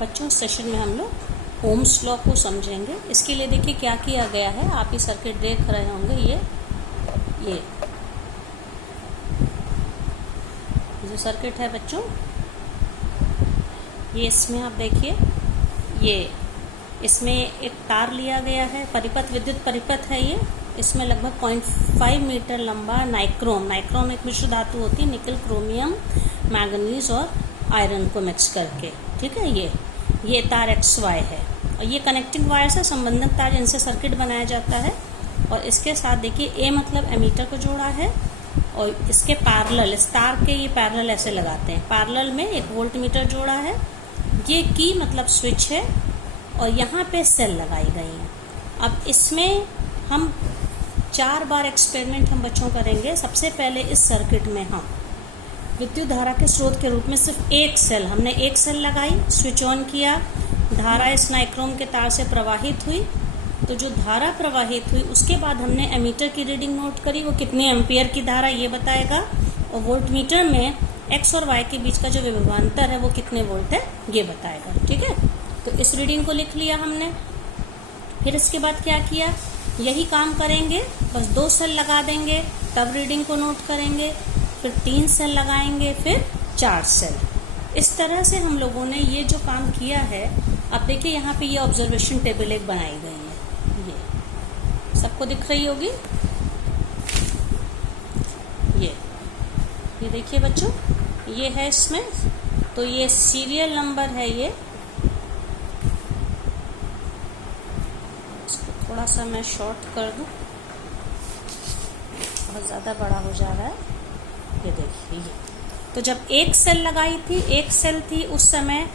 बच्चों सेशन में हम लोग ओम्स लॉ को समझेंगे। इसके लिए देखिए क्या किया गया है, आप ये सर्किट देख रहे होंगे। ये जो सर्किट है बच्चों, ये इसमें आप देखिए, ये इसमें एक तार लिया गया है, परिपथ, विद्युत परिपथ है ये। इसमें लगभग 0.5 मीटर लंबा नाइक्रोम एक मिश्र धातु होती है, निकल, क्रोमियम, मैंगनीज और आयरन को मिक्स करके, ठीक है। ये तार XY है और ये कनेक्टिंग वायर से संबंधित तार, जिनसे सर्किट बनाया जाता है। और इसके साथ देखिए A मतलब एमीटर को जोड़ा है और इसके पैरेलल, इस तार के ये पैरेलल ऐसे लगाते हैं, पैरेलल में एक वोल्ट मीटर जोड़ा है। ये की मतलब स्विच है और यहाँ पे सेल लगाई गई हैं। अब इसमें हम 4 बार एक्सपेरिमेंट हम बच्चों करेंगे। सबसे पहले इस सर्किट में हम विद्युत धारा के स्रोत के रूप में सिर्फ हमने एक सेल लगाई, स्विच ऑन किया, धारा इस नाइक्रोम के तार से प्रवाहित हुई। तो जो धारा प्रवाहित हुई उसके बाद हमने एमीटर की रीडिंग नोट करी, वो कितनी एम्पियर की धारा ये बताएगा, और वोल्ट मीटर में X और Y के बीच का जो विभवांतर है वो कितने वोल्ट है ये बताएगा, ठीक है। तो इस रीडिंग को लिख लिया हमने। फिर इसके बाद क्या किया, यही काम करेंगे, बस 2 सेल लगा देंगे, तब रीडिंग को नोट करेंगे, फिर 3 सेल लगाएंगे, फिर 4 सेल। इस तरह से हम लोगों ने ये जो काम किया है। अब देखिए यहाँ पे ये ऑब्जर्वेशन टेबल एक बनाई गई है, ये सबको दिख रही होगी। ये देखिए बच्चों, ये है इसमें, तो ये सीरियल नंबर है। ये इसको थोड़ा सा मैं शॉर्ट कर दूं, बहुत ज़्यादा बड़ा हो जा रहा है। ये देखिए, ये तो जब एक सेल लगाई थी, एक सेल थी, उस समय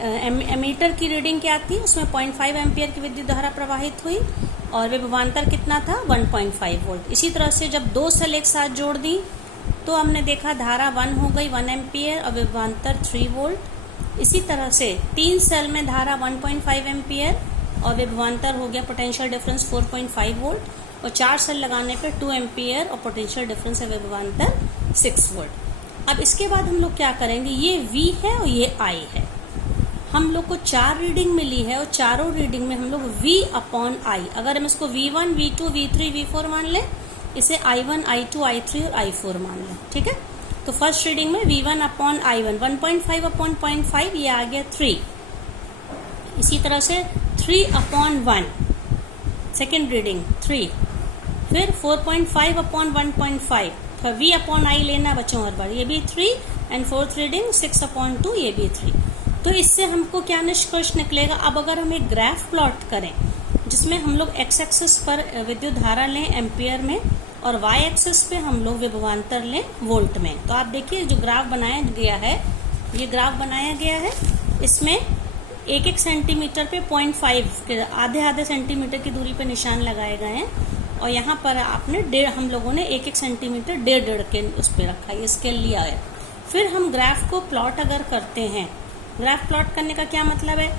एमीटर की रीडिंग क्या थी, उसमें 0.5 एम्पियर की विद्युत धारा प्रवाहित हुई और विभवांतर कितना था, 1.5 वोल्ट। इसी तरह से जब 2 सेल एक साथ जोड़ दी तो हमने देखा धारा 1 हो गई, 1 एम्पियर, और विभवांतर 3 वोल्ट। इसी तरह से 3 सेल में धारा 1.5 एम्पियर और विभवांतर हो गया, पोटेंशियल डिफरेंस 4.5 वोल्ट, और 4 सेल लगाने पे 2 एम्पियर और पोटेंशियल डिफरेंस है विभवांतर 6 वोल्ट। अब इसके बाद हम लोग क्या करेंगे, ये V है और ये I है। हम लोग को 4 रीडिंग मिली है और चारों रीडिंग में हम लोग V/I, अगर हम इसको V1, V2, V3, V4 मान लें, इसे I1, I2, I3 और I4 मान लें, ठीक है। तो फर्स्ट रीडिंग में V1/I1 1.5/0.5, ये आ गया 3। इसी तरह से 3/1 सेकेंड रीडिंग 3, फिर 4.5/1.5, फिर V/I लेना बच्चों हर बार, ये भी 3, एंड फोर्थ रीडिंग 6/2, ये भी 3। तो इससे हमको क्या निष्कर्ष निकलेगा। अब अगर हम एक ग्राफ प्लॉट करें जिसमें हम लोग X एक्सिस पर विद्युत धारा लें एम्पियर में और Y एक्सिस पे हम लोग विभवांतर लें वोल्ट में, तो आप देखिए जो ग्राफ बनाया गया है, ये ग्राफ बनाया गया है, इसमें 1-1 सेंटीमीटर पे 0.5 के आधे सेंटीमीटर की दूरी पे निशान लगाए गए हैं, और यहाँ पर आपने हम लोगों ने 1-1 सेंटीमीटर 1.5 के उस पर रखा है, स्केल लिया है। फिर हम ग्राफ को प्लॉट अगर करते हैं, ग्राफ प्लॉट करने का क्या मतलब है,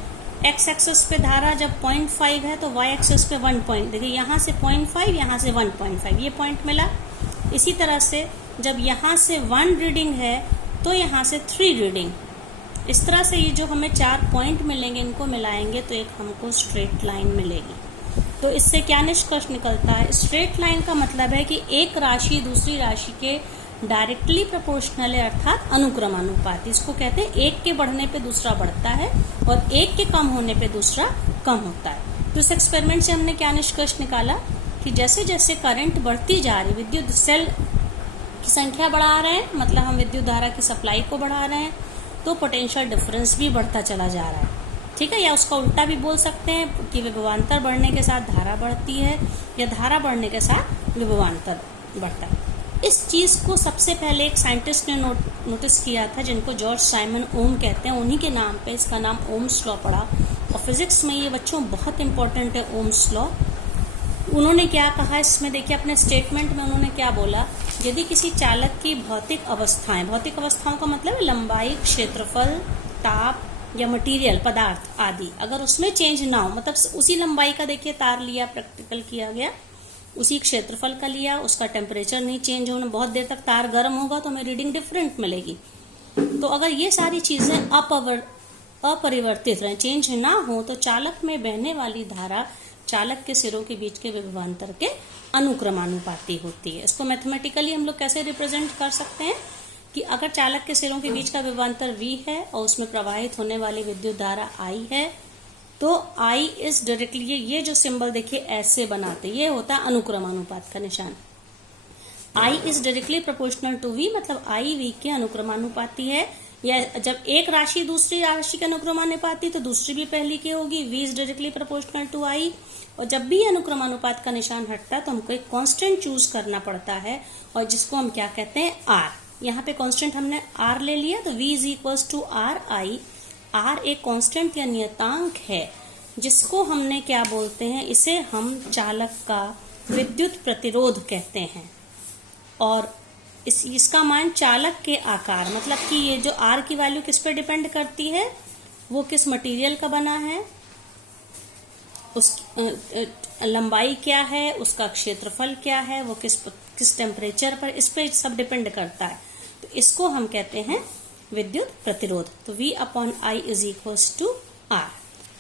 X एक्सिस पे धारा जब 0.5 है तो Y एक्सिस पे 1 पॉइंट, देखिए यहाँ से 0.5, यहाँ से 1.5, ये पॉइंट मिला। इसी तरह से जब यहाँ से 1 रीडिंग है तो यहाँ से 3 रीडिंग, इस तरह से ये जो हमें 4 पॉइंट मिलेंगे, इनको मिलाएंगे तो एक हमको स्ट्रेट लाइन मिलेगी। तो इससे क्या निष्कर्ष निकलता है, स्ट्रेट लाइन का मतलब है कि एक राशि दूसरी राशि के डायरेक्टली प्रोपोर्शनल है, अर्थात अनुक्रमानुपाती। इसको कहते हैं एक के बढ़ने पे दूसरा बढ़ता है और एक के कम होने पे दूसरा कम होता है। तो इस एक्सपेरिमेंट से हमने क्या निष्कर्ष निकाला कि जैसे जैसे करंट बढ़ती जा रही, विद्युत सेल की संख्या बढ़ा रहे हैं, मतलब हम विद्युत धारा की सप्लाई को बढ़ा रहे हैं, तो पोटेंशियल डिफरेंस भी बढ़ता चला जा रहा है, ठीक है। या उसका उल्टा भी बोल सकते हैं कि विभवांतर बढ़ने के साथ धारा बढ़ती है, या धारा बढ़ने के साथ विभवांतर बढ़ता है। इस चीज़ को सबसे पहले एक साइंटिस्ट ने नोटिस किया था, जिनको जॉर्ज साइमन ओम कहते हैं। उन्हीं के नाम पे इसका नाम ओम्स लॉ पड़ा, और फिजिक्स में ये बच्चों बहुत इंपॉर्टेंट है ओम्स लॉ। उन्होंने क्या कहा इसमें, देखिए अपने स्टेटमेंट में उन्होंने क्या बोला, यदि किसी चालक की भौतिक अवस्थाओं का मतलब है लंबाई, क्षेत्रफल, ताप या मटेरियल, पदार्थ आदि, अगर उसमें चेंज ना हो, मतलब उसी लंबाई का देखिए तार लिया, प्रैक्टिकल किया गया, उसी क्षेत्रफल का लिया, उसका टेम्परेचर नहीं चेंज होना, बहुत देर तक तार गर्म होगा तो हमें रीडिंग डिफरेंट मिलेगी। तो अगर ये सारी चीजें अपरिवर्तित रहे, चेंज ना हो, तो चालक में बहने वाली धारा चालक के सिरों के बीच के विभवांतर के अनुक्रमानुपाती होती है। इसको मैथमेटिकली हम लोग कैसे रिप्रेजेंट कर सकते हैं कि अगर चालक के सिरों के बीच का विभवांतर V है और उसमें प्रवाहित होने वाली विद्युत धारा I है, तो I इज डायरेक्टली, ये जो सिंबल देखिए ऐसे बनाते, ये होता है अनुक्रमानुपात का निशान। I is directly proportional to V, मतलब I V के अनुक्रमानुपाती है। या जब एक राशि दूसरी राशि के अनुक्रमानुपाती तो दूसरी भी पहली की होगी, V is directly proportional to I। और जब भी अनुक्रमानुपात का निशान हटता है तो हमको एक कांस्टेंट चूज करना पड़ता है, और जिसको हम क्या कहते हैं, R। यहाँ पे कांस्टेंट हमने R ले लिया, तो V is equals to R I। R एक कांस्टेंट या नियतांक है जिसको हमने क्या बोलते हैं, इसे हम चालक का विद्युत प्रतिरोध कहते हैं। और इसका मान चालक के आकार, मतलब कि ये जो R की वैल्यू किस पे डिपेंड करती है, वो किस मटेरियल का बना है, उसकी लंबाई क्या है, उसका क्षेत्रफल क्या है, वो किस टेम्परेचर पर, इस पे सब डिपेंड करता है। तो इसको हम कहते हैं विद्युत प्रतिरोध। तो V upon I is equals to R।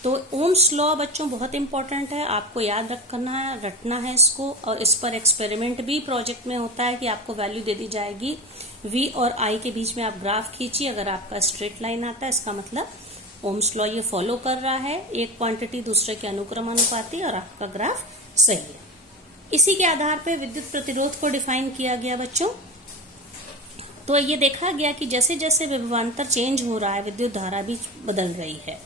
तो ओम्स लॉ बच्चों बहुत इंपॉर्टेंट है, आपको याद रखना है इसको। और इस पर एक्सपेरिमेंट भी प्रोजेक्ट में होता है कि आपको वैल्यू दे दी जाएगी, V और I के बीच में आप ग्राफ खींचिए, अगर आपका स्ट्रेट लाइन आता है इसका मतलब ओम्स लॉ ये फॉलो कर रहा है, एक क्वांटिटी दूसरे के अनुक्रमानुपाती, और आपका ग्राफ सही है। इसी के आधार पर विद्युत प्रतिरोध को डिफाइन किया गया बच्चों। तो ये देखा गया कि जैसे जैसे विभवांतर चेंज हो रहा है विद्युत धारा भी बदल रही है,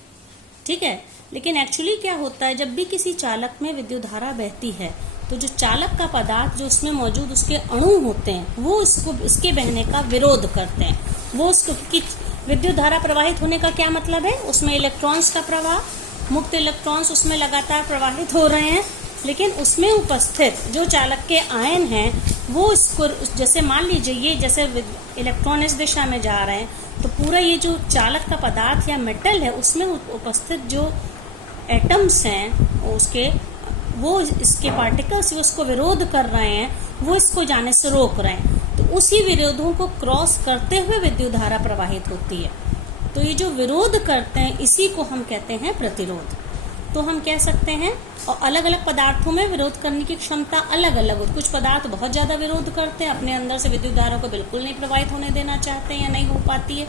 ठीक है। लेकिन एक्चुअली क्या होता है, जब भी किसी चालक में विद्युत धारा बहती है तो जो चालक का पदार्थ, जो उसमें मौजूद उसके अणु होते हैं, वो इसके बहने का विरोध करते हैं। वो उसको कि विद्युत धारा प्रवाहित होने का क्या मतलब है, उसमें इलेक्ट्रॉन्स का प्रवाह, मुक्त इलेक्ट्रॉन्स उसमें लगातार प्रवाहित हो रहे हैं, लेकिन उसमें उपस्थित जो चालक के आयन हैं वो इसको, जैसे मान लीजिए ये जैसे इलेक्ट्रॉन इस दिशा में जा रहे हैं, तो पूरा ये जो चालक का पदार्थ या मेटल है उसमें उपस्थित जो एटम्स हैं उसके, वो इसके पार्टिकल्स उसको विरोध कर रहे हैं, वो इसको जाने से रोक रहे हैं। तो उसी विरोधों को क्रॉस करते हुए विद्युत धारा प्रवाहित होती है। तो ये जो विरोध करते हैं इसी को हम कहते हैं प्रतिरोध। तो हम कह सकते हैं, और अलग अलग पदार्थों में विरोध करने की क्षमता अलग अलग होती है। कुछ पदार्थ बहुत ज्यादा विरोध करते हैं, अपने अंदर से विद्युत धारा को बिल्कुल नहीं प्रवाहित होने देना चाहते हैं या नहीं हो पाती है,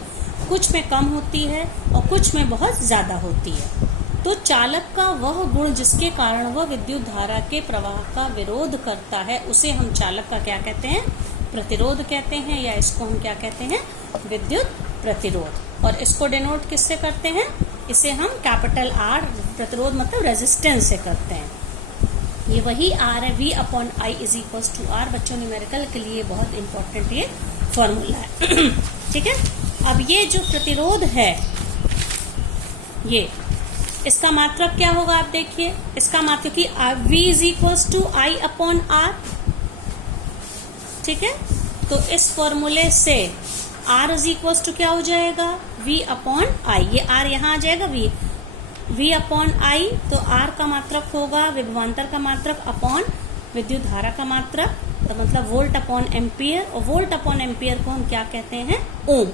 कुछ में कम होती है और कुछ में बहुत ज्यादा होती है। तो चालक का वह गुण जिसके कारण वह विद्युत धारा के प्रवाह का विरोध करता है उसे हम चालक का क्या कहते हैं, प्रतिरोध कहते हैं, या इसको हम क्या कहते हैं, विद्युत प्रतिरोध। और इसको डिनोट किससे करते हैं, इसे हम कैपिटल R, प्रतिरोध मतलब रेजिस्टेंस से करते हैं। ये वही R है, V upon I is equals to R। बच्चों न्यूमेरिकल के लिए बहुत इंपॉर्टेंट ये फॉर्मूला है ठीक है। अब ये जो प्रतिरोध है, ये इसका मात्रक क्या होगा, आप देखिए, इसका मात्रक कि V is equals to I upon R, ठीक है। तो इस फॉर्मूले से R इज इक्वल्स टू क्या हो जाएगा, V अपॉन I। ये R यहाँ आ जाएगा, V अपॉन I। तो R का मात्रक होगा विभवांतर का मात्रक अपॉन विद्युत धारा का मात्रक, तो मतलब वोल्ट अपॉन एम्पियर। और वोल्ट अपॉन एम्पियर को हम क्या कहते हैं, ओम।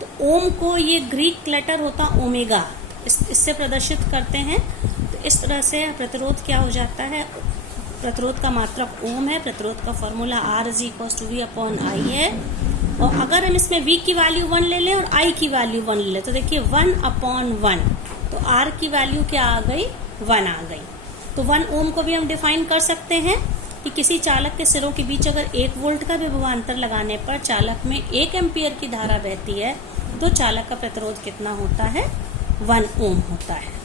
तो ओम को ये ग्रीक लेटर होता ओमेगा, इससे प्रदर्शित करते हैं। तो इस तरह से प्रतिरोध क्या हो जाता है, प्रतिरोध का मात्रक ओम है, प्रतिरोध का formula R is equals to V upon I है। और अगर हम इसमें V की वैल्यू 1 ले लें और I की वैल्यू 1 ले लें, तो देखिए 1 अपॉन 1, तो R की वैल्यू क्या आ गई, 1 आ गई। तो 1 ओम को भी हम डिफाइन कर सकते हैं कि किसी चालक के सिरों के बीच अगर 1 वोल्ट का विभवांतर लगाने पर चालक में 1 एम्पियर की धारा बहती है, तो चालक का प्रतिरोध कितना होता है, 1 ओम होता है।